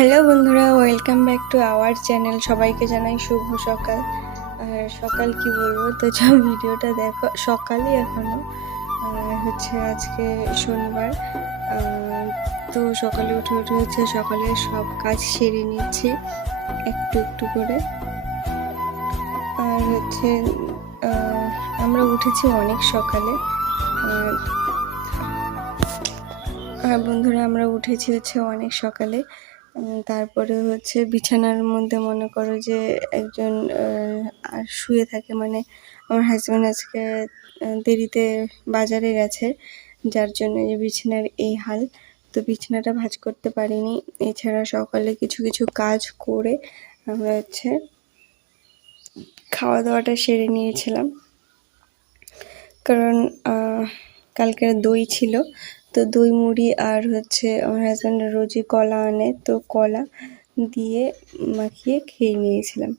Hello বন্ধুরা, welcome back to our channel. সবাইকে জানাই শুভ সকাল। আর সকাল কি বলবো, তো ভিডিওটা দেখো। সকালই এখনো হচ্ছে আজকে শনিবার। তো সকালে উঠে হচ্ছে সকালে সব কাজ সেরে নিচ্ছি একটু একটু করে। আর হচ্ছে আমরা উঠেছি অনেক সকালে। আর বন্ধুরা, আমরা উঠেছি হচ্ছে অনেক সকালে। তারপরে হচ্ছে বিছানার মধ্যে মনে করো যে একজন আর শুয়ে থাকে, মানে আমার হাজব্যান্ড আজকে দেরিতে বাজারে গেছে, যার জন্য যে বিছানার এই হাল। তো বিছানাটা ভাঁজ করতে পারিনি। এছাড়া সকালে কিছু কিছু কাজ করে আমরা হচ্ছে খাওয়া দাওয়াটা সেরে নিয়েছিলাম, কারণ কালকের দই ছিল। তো দই মুড়ি আর হচ্ছে আমার হাজব্যান্ড রোজই কলা আনে, তো কলা দিয়ে মাখিয়ে খেয়ে নিয়েছিলাম।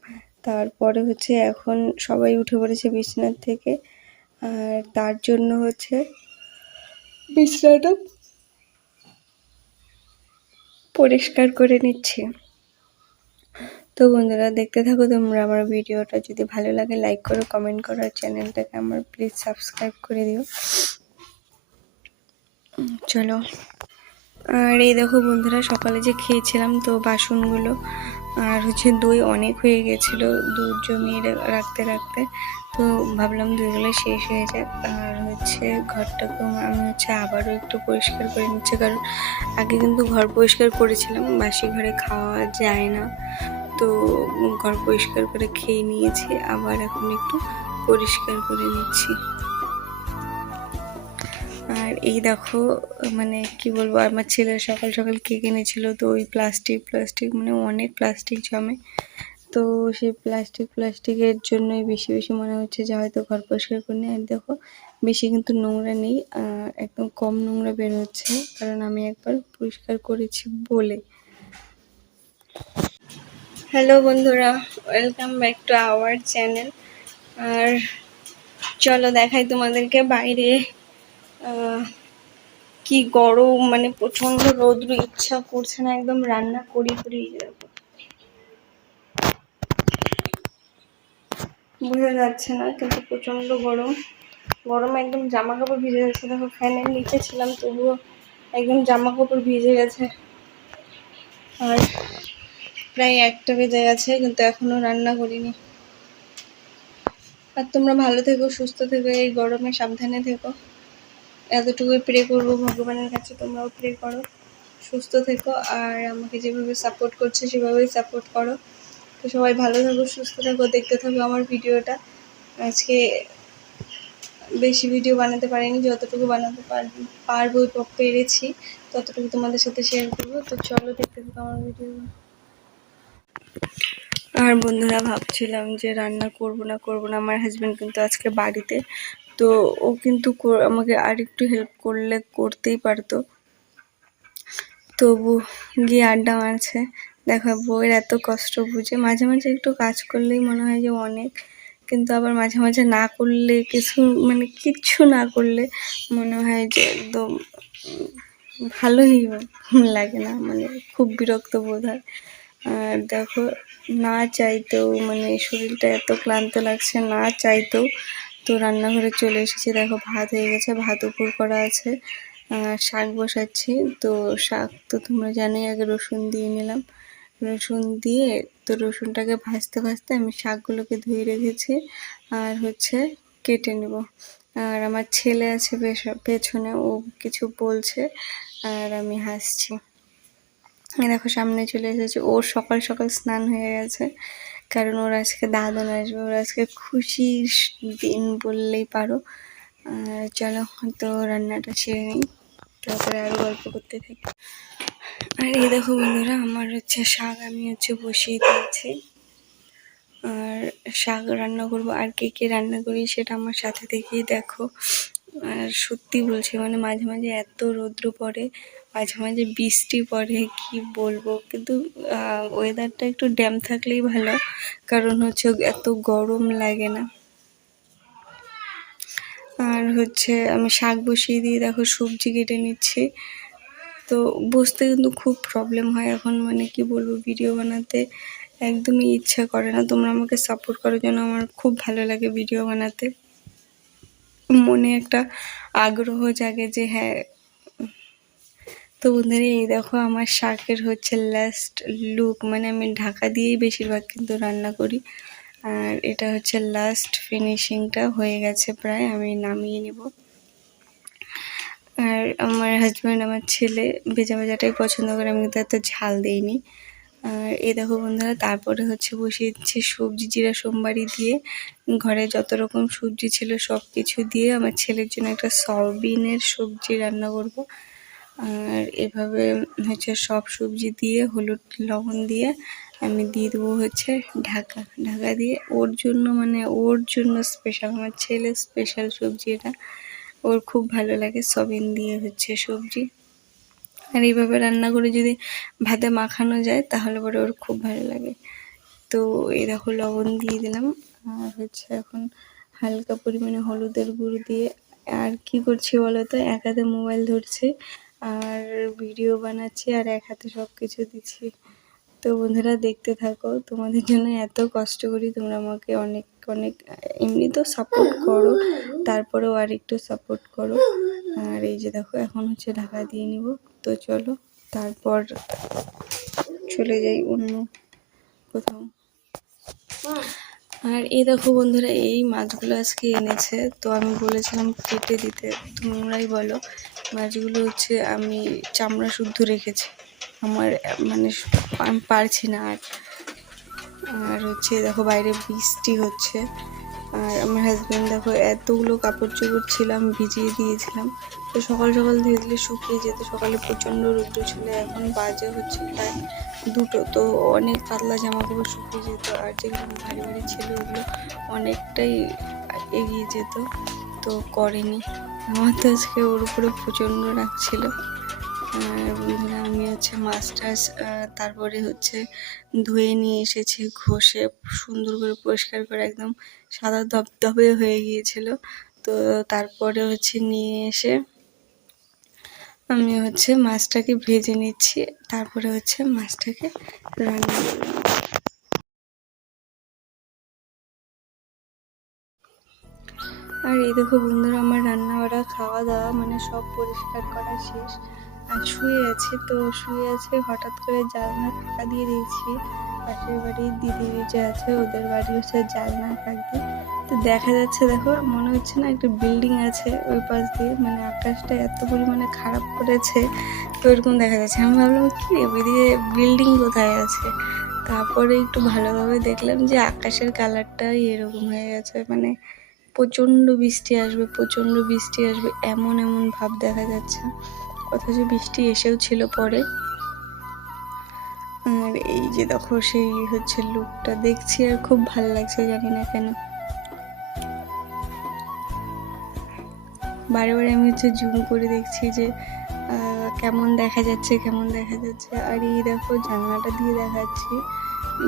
তারপরে হচ্ছে এখন সবাই উঠে পড়েছে বিছানার থেকে, আর তার জন্য হচ্ছে বিছানাটা পরিষ্কার করে নিচ্ছি। তো বন্ধুরা, দেখতে থাকো তোমরা আমার ভিডিওটা। যদি ভালো লাগে লাইক করো, কমেন্ট করো, আর চ্যানেলটাকে আমার প্লিজ সাবস্ক্রাইব করে দিও। চলো। আর এই দেখো বন্ধুরা, সকালে যে খেয়েছিলাম তো বাসনগুলো, আর হচ্ছে দই অনেক হয়ে গেছিলো দুধ জমিয়ে রাখতে রাখতে। তো ভাবলাম দইগুলো শেষ হয়ে যাক। আর হচ্ছে ঘরটাকে আমি হচ্ছে আবারও একটু পরিষ্কার করে নিচ্ছি, কারণ আগে কিন্তু ঘর পরিষ্কার করেছিলাম, বাসি ঘরে খাওয়া যায় না। তো ঘর পরিষ্কার করে খেয়ে নিয়েছি, আবার এখন একটু পরিষ্কার করে নিচ্ছি। আর এই দেখো, মানে কি বলবো, আমার ছেলে সকাল সকাল কেক এনেছিল, তো ওই প্লাস্টিক মানে অনেক প্লাস্টিক জমে। তো সেই প্লাস্টিকের জন্যই বেশি বেশি মনে হচ্ছে যে হয়তো ঘর পরিষ্কার করে নিই। আর দেখো, বেশি কিন্তু নোংরা নেই, একদম কম নোংরা বের হচ্ছে, কারণ আমি একবার পরিষ্কার করেছি বলে। হ্যালো বন্ধুরা, welcome back to our channel. আর চলো দেখাই তোমাদেরকে বাইরে কি গরম, মানে প্রচন্ড রৌদ্র, ইচ্ছা করছে না একদম রান্না করি। বোঝা যাচ্ছে না, কিন্তু প্রচন্ড গরমে একদম জামা কাপড় ভিজে যাচ্ছে। দেখো, ফ্যানের নিচে ছিলাম তবুও একদম জামা কাপড় ভিজে গেছে। আর প্রায় 1টা বেজে গেছে, কিন্তু এখনো রান্না করিনি। আর তোমরা ভালো থেকো, সুস্থ থেকো, এই গরমে সাবধানে থেকো, এতটুকুই প্রে করবো ভগবানের কাছে। তোমরাও প্রে করো, সুস্থ থেকো, আর আমাকে যেভাবে সাপোর্ট করছো সেভাবেই সাপোর্ট করো। তো সবাই ভালো থাকো, সুস্থ থাকো, দেখতে থাকো আমার ভিডিওটা। আজকে বেশি ভিডিও বানাতে পারিনি, যতটুকু বানাতে পারবো পেরেছি ততটুকু তোমাদের সাথে শেয়ার করবো। তো চলো দেখতে থাকো আমার ভিডিও। আর বন্ধুরা, ভাবছিলাম যে রান্না করব না আমার হাজব্যান্ড কিন্তু আজকে বাড়িতে, তো ও কিন্তু আমাকে আর একটু হেল্প করলে করতেই পারতো, তবু গিয়ে আড্ডা মারছে। দেখো, বউয়ের এত কষ্ট বুঝে মাঝে মাঝে একটু কাজ করলেই মনে হয় যে অনেক, কিন্তু আবার মাঝে মাঝে না করলে মানে কিচ্ছু না করলে মনে হয় যে একদম ভালোই লাগে না, মানে খুব বিরক্ত বোধ হয়। আর দেখো, না চাইতেও, মানে শরীরটা এত ক্লান্ত লাগছে, না চাইতেও তো রান্নাঘরে চলে এসেছি। দেখো, ভাত হয়ে গেছে, ভাত উপর করা আছে, শাক বসাচ্ছি। তো শাক তো তোমরা জানোই, আগে রসুন দিয়ে নিলাম, রসুন দিয়ে তো রসুনটাকে ভাজতে ভাজতে আমি শাকগুলোকে ধুয়ে রেখেছি আর হচ্ছে কেটে নেব। আর আমার ছেলে আছে পেছনে, ও কিছু বলছে আর আমি হাসছি। দেখো, সামনে চলে এসেছে, ওর সকাল সকাল স্নান হয়ে গেছে, কারণ ওর আজকে দাদন আসবে, ওর আজকে খুশির দিন বললেই পারো। চলো, তো রান্নাটা সেরে নিই, তারপরে আরও গল্প করতে থাকি। আর এই দেখো বন্ধুরা, আমার হচ্ছে শাক আমি হচ্ছে বসিয়ে দিয়েছি, আর শাক রান্না করবো। আর কে রান্না করি সেটা আমার সাথে থেকেই দেখো। আর সত্যি বলছি, মানে মাঝে মাঝে এত রৌদ্র পড়ে, মাঝে মাঝে বৃষ্টি পড়ে, কি বলবো। কিন্তু ওয়েদারটা একটু ড্যাম থাকলেই ভালো, কারণ হচ্ছে এত গরম লাগে না। আর হচ্ছে আমি শাক বসিয়ে দিয়ে দেখো সবজি কেটে নিচ্ছি। তো বসতে কিন্তু খুব প্রবলেম হয় এখন, মানে কি বলবো, ভিডিও বানাতে একদমই ইচ্ছা করে না। তোমরা আমাকে সাপোর্ট করার জন্য আমার খুব ভালো লাগে ভিডিও বানাতে, মনে একটা আগ্রহ জাগে যে হ্যাঁ। তো বন্ধুরা এই দেখো আমার শাকের হচ্ছে লাস্ট লুক, মানে আমি ঢাকা দিয়েই বেশিরভাগ কিন্তু রান্না করি। আর এটা হচ্ছে লাস্ট ফিনিশিংটা হয়ে গেছে প্রায়, আমি নামিয়ে নেব। আর আমার হাজব্যান্ড, আমার ছেলে ভেজা ভাজাটাই পছন্দ করে, আমি কিন্তু এত ঝাল দিইনি। আর এই দেখো বন্ধুরা তারপরে হচ্ছে বসিয়ে দিচ্ছি সবজি, জিরা সোমবারি দিয়ে ঘরে যত রকম সবজি ছিল সব কিছু দিয়ে আমার ছেলের জন্য একটা সয়াবিনের সবজি রান্না করব। আর এভাবে হচ্ছে সব সবজি দিয়ে হলুদ লবণ দিয়ে আমি দিয়ে দেবো হচ্ছে ঢাকা দিয়ে ওর জন্য, মানে ওর জন্য স্পেশাল, আমার ছেলের স্পেশাল সবজি এটা, ওর খুব ভালো লাগে সয়াবিন দিয়ে হচ্ছে সবজি। আর এইভাবে রান্না করে যদি ভাতে মাখানো যায় তাহলে পরে ওর খুব ভালো লাগে। তো এই দেখো লবণ দিয়ে দিলাম, আর হচ্ছে এখন হালকা পরিমাণে হলুদের গুঁড়ো দিয়ে। আর কি করছি বলো তো, এক হাতে মোবাইল ধরছি আর ভিডিও বানাচ্ছি আর এক হাতে সব কিছু দিচ্ছি। তো বন্ধুরা দেখতে থাকো, তোমাদের জন্য এত কষ্ট করি, তোমরা আমাকে অনেক অনেক এমনি তো সাপোর্ট করো, তারপরেও আর একটু সাপোর্ট করো। আর এই যে দেখো এখন হচ্ছে ঢাকা দিয়ে নিব। তো চলো তারপর চলে যাই অন্য কোথাও। আর এই দেখো বন্ধুরা এই মাছগুলো আজকে এনেছে, তো আমি বলেছিলাম কেটে দিতে, তোমরাই বলো মাছগুলো হচ্ছে আমি চামড়া শুদ্ধ রেখেছি, আমার মানে আমি পারছি না। আর হচ্ছে দেখো বাইরে বৃষ্টি হচ্ছে, আর আমার হাজব্যান্ড দেখো এতগুলো কাপড় চোপড় ছিল আমি ভিজিয়ে দিয়েছিলাম, তো সকাল সকাল ধীরে ধীরে শুকিয়ে যেত। সকালে প্রচণ্ড রৌদ্র ছিল, এখন বাজে হচ্ছে প্রায় 2টো, তো অনেক পাতলা জামা কাপড় শুকিয়ে যেত। আর যেগুলো ভারী ভারী ছিল ওগুলো অনেকটাই এগিয়ে যেত, তো করেনি। আমার তো আজকে ওর উপরে প্রচণ্ড রাগ ছিল। বন্ধুরা আমি হচ্ছে মাছটা তারপরে হচ্ছে ধুয়ে নিয়ে এসেছি, ঘষে সুন্দর করে পরিষ্কার করে একদম সাদা ধবধবে হয়ে গিয়েছিল। তো তারপরে হচ্ছে নিয়ে এসে আমি হচ্ছে মাছটাকে ভেজে নিচ্ছি, তারপরে হচ্ছে মাছটাকে রান্না করলাম। আর এই দেখো বন্ধুরা আমার রান্না বাড়া খাওয়া দাওয়া মানে সব পরিষ্কার করা শেষ, আর শুয়ে আছি। তো শুয়ে আছে হঠাৎ করে জানলা ফাঁকা দিয়ে দিয়েছি, পাশের বাড়ির দিদি যে আছে ওদের বাড়ি হচ্ছে জানলা ফাঁকা, তো দেখা যাচ্ছে দেখো মনে হচ্ছে না একটা বিল্ডিং আছে ওই পাশ দিয়ে, মানে আকাশটা এত পরিমাণে খারাপ করেছে তো এরকম দেখা যাচ্ছে। আমি ভাবলাম কি ওইদিকে বিল্ডিং কোথায় আছে, তারপরে একটু ভালোভাবে দেখলাম যে আকাশের কালারটাই এরকম হয়ে গেছে, মানে প্রচণ্ড বৃষ্টি আসবে, প্রচণ্ড বৃষ্টি আসবে এমন এমন ভাব দেখা যাচ্ছে, অথচ বৃষ্টি এসেও ছিল পরে। আর এই যে দেখো সেই হচ্ছে লুকটা দেখছি আর খুব ভালো লাগছে, জানি না কেন। বারে বারে আমি হচ্ছে জুম করে দেখছি যে কেমন দেখা যাচ্ছে, কেমন দেখা যাচ্ছে। আর এই দেখো জানলাটা দিয়ে দেখাচ্ছি,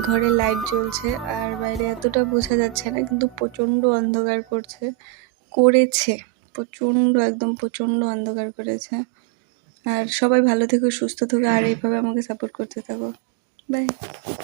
ঘরে লাইট জ্বলছে আর বাইরে এতটা বোঝা যাচ্ছে না, কিন্তু প্রচণ্ড অন্ধকার করেছে, প্রচণ্ড একদম প্রচণ্ড অন্ধকার করেছে। আর সবাই ভালো থেকো, সুস্থ থেকো, আর এইভাবে আমাকে সাপোর্ট করতে থাকো। বাই।